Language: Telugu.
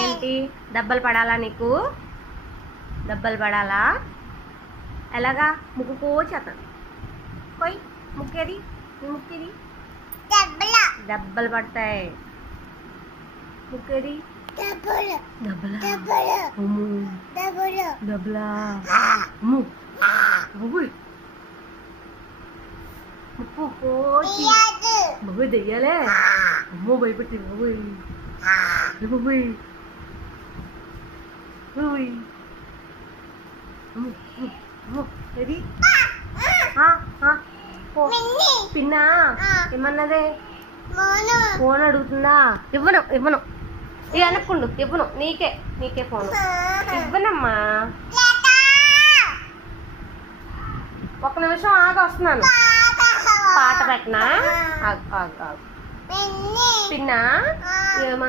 ఏంటి దెబ్బలు పడాలా నీకు? దెబ్బలు పడాలా? ఎలాగా? ముక్కు కోచేస్తాను. పోయి ముక్కేది, నీ ముక్కేది? దెబ్బలు పడతాయి. ముక్కేది? దెబ్బలా? ముక్కు కోచి బాబోయ్ దెయ్యాలే. అమ్మో భయపెట్టింది బాబోయ్. బాబోయ్ బాబోయ్. ఏది? పిన్నా ఏమన్నదే? ఫోన్ అడుగుతుందా? ఇవ్వను ఇవ్వను. ఇక అనుకుండు ఇవ్వను. నీకే ఫోన్ ఇవ్వనమ్మా. ఒక నిమిషం ఆగి వస్తున్నాను. పాట పెట్టనా? పిన్నా ఏమన్నా